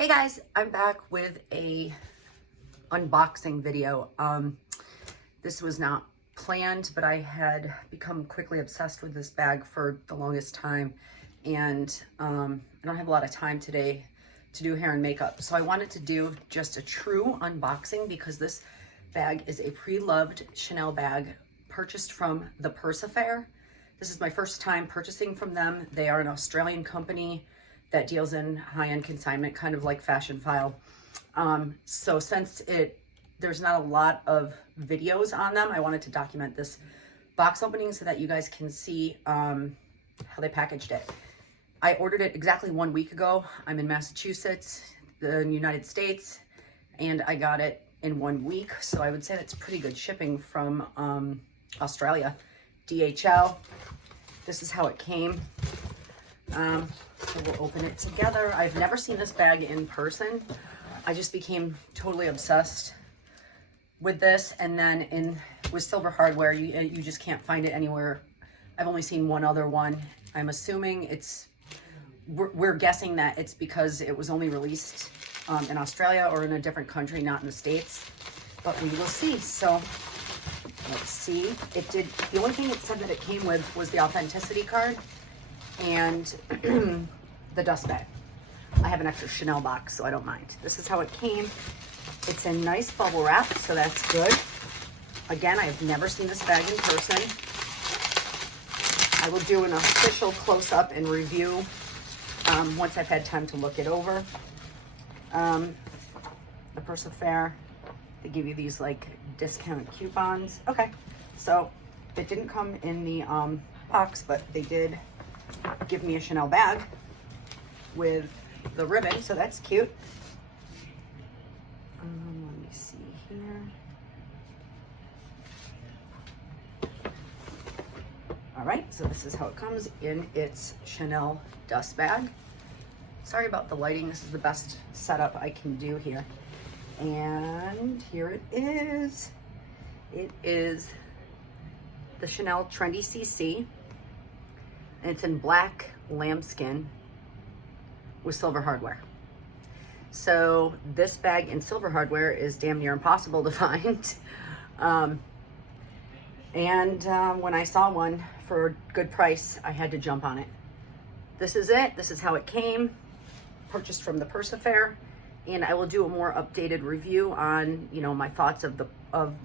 Hey guys, I'm back with a unboxing video. This was not planned, but I had become quickly obsessed with this bag for the longest time, and I don't have a lot of time today to do hair and makeup. So I wanted to do just a true unboxing because this bag is a pre-loved Chanel bag purchased from the Persefair. This is my first time purchasing from them. They are an Australian company that deals in high-end consignment, kind of like Fashionphile. So since there's not a lot of videos on them, I wanted to document this box opening so that you guys can see how they packaged it. I ordered it exactly 1 week ago. I'm in Massachusetts, the United States, and I got it in 1 week. So I would say that's pretty good shipping from Australia. DHL. This is how it came. So we'll open it together. I've never seen this bag in person. I just became totally obsessed with this, and then with Silver Hardware, you just can't find it anywhere. I've only seen one other one. I'm assuming we're guessing that it's because it was only released in Australia or in a different country, not in the States, but we will see. So let's see. The only thing it said that it came with was the authenticity card and the dust bag. I have an extra Chanel box, so I don't mind. This is how it came. It's in nice bubble wrap, so that's good. Again, I have never seen this bag in person. I will do an official close-up and review once I've had time to look it over. The Persefair, they give you these like discount coupons. Okay, so it didn't come in the box, but they did give me a Chanel bag with the ribbon, so that's cute. Let me see here. All right, so this is how it comes in its Chanel dust bag. Sorry about the lighting. This is the best setup I can do here. And here it is. It is the Chanel Trendy CC. And it's in black lambskin with silver hardware. So this bag in silver hardware is damn near impossible to find. When I saw one for a good price, I had to jump on it. This is it. This is how it came. Purchased from the Persefair. And I will do a more updated review on, my thoughts of the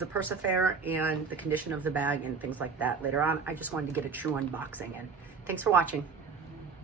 Persefair and the condition of the bag and things like that later on. I just wanted to get a true unboxing in. Thanks for watching.